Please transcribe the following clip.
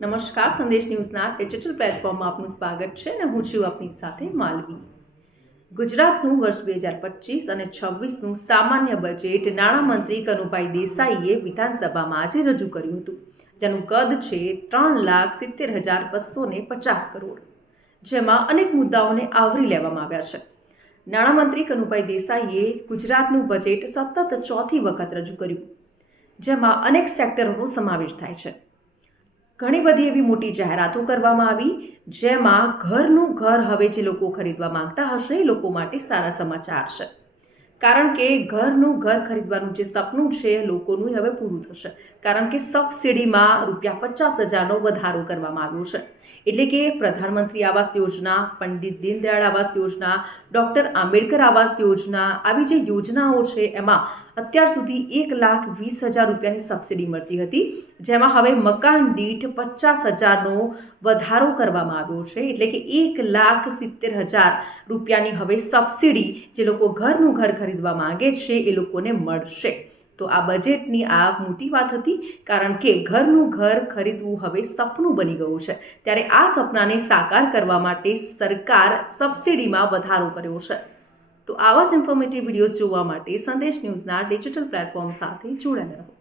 નમસ્કાર, સંદેશ ન્યૂઝના ડિજિટલ પ્લેટફોર્મમાં આપનું સ્વાગત છે અને હું છું આપની સાથે માલવી. ગુજરાતનું વર્ષ 2025 અને 26નું સામાન્ય બજેટ નાણામંત્રી કનુભાઈ દેસાઈએ વિધાનસભામાં આજે રજૂ કર્યું હતું, જેનું કદ છે 3,70,250 કરોડ, જેમાં અનેક મુદ્દાઓને આવરી લેવામાં આવ્યા છે. નાણામંત્રી કનુભાઈ દેસાઈએ ગુજરાતનું બજેટ સતત ચોથી વખત રજૂ કર્યું, જેમાં અનેક સેક્ટરોનો સમાવેશ થાય છે. ઘણી બધી એવી મોટી જાહેરાતો કરવામાં આવી, જેમાં ઘરનું ઘર હવે જે લોકો ખરીદવા માંગતા હશે એ લોકો માટે સારા સમાચાર છે. કારણ કે ઘરનું ઘર ખરીદવાનું જે સપનું છે લોકોનું હવે પૂરું થશે, કારણ કે સબસિડીમાં ₹50,000નો વધારો કરવામાં આવ્યો છે. એટલે કે પ્રધાનમંત્રી આવાસ યોજના, પંડિત દીનદયાળ આવાસ યોજના, ડૉક્ટર આંબેડકર આવાસ યોજના, આવી જે યોજનાઓ છે એમાં અત્યાર સુધી ₹1,20,000ની સબસિડી મળતી હતી, જેમાં હવે મકાન દીઠ ₹50,000નો વધારો કરવામાં આવ્યો છે. એટલે કે ₹1,70,000ની હવે સબસિડી જે લોકો ઘરનું ઘર ખરીદવા માંગે છે એ લોકોને મળશે. તો આ બજેટની આ મોટી વાત હતી, કારણ કે ઘરનું ઘર ખરીદવું હવે સપનું બની ગયું છે. ત્યારે આ સપનાને સાકાર કરવા માટે સરકાર સબસિડીમાં વધારો કર્યો છે. તો આવા જ ઇન્ફોર્મેટિવ વિડીયોઝ જોવા માટે સંદેશ ન્યૂઝના ડિજિટલ પ્લેટફોર્મ સાથે જોડાયેલા રહો.